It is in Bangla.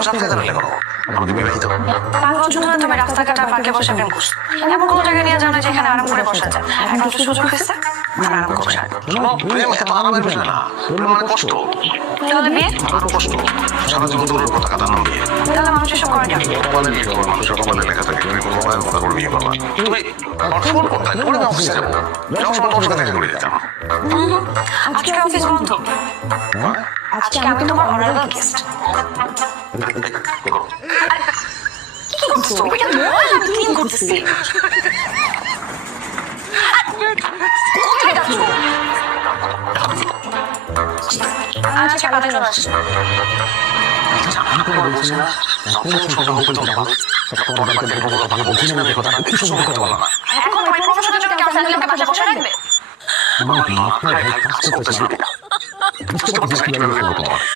তোমার সাথে দাঁড়ালে করো আমাকে বিয়ে দিতে হবে 5 বছর ধরে তুমি রাস্তাঘাটে পার্কে বসে প্রেম করছো এমন কোনো জায়গায় নিয়ে যাও না যেখানে আরাম করে বসা যায় এখন তো সুযোগ হয়েছে আরাম করে বসা প্রেম এত আরামের বিষয় না প্রেম মানে কষ্ট তাহলে বিয়ে আরো কষ্ট সারা জীবন তোর কথা কাটার নাম বিয়ে তাহলে মানুষ এসব করে কেন কপালে বিয়ে করো মানুষের কপালে লেখা থাকে তুমি কোনো মায়ের কথা করে বিয়ে করবা তুমি আমার ফোন করতে পরে আমি অফিসে যাবো যাওয়ার সময় তোমার সাথে দেখা করে যেতাম আজকে অফিস বন্ধ আজকে আমি তোমার অনারেবল গেস্ট কি করছো এটা মোবাইল ক্লিন করতেছি কোথায় যাচ্ছ আজকে বাদে চলে আসছে আমি তো বলছি না কোন সকাল হতে যাবো তোমার বাড়িতে দেখবো কথা বলছি না কথা কিছু কথা বলা না এখন তোমার প্রমোশনের জন্য কেউ ফ্যামিলিকে পাশে বসে রাখবে আমার আপনার কাজ করতেছে বুঝতে পারছি কিভাবে করবো তোমার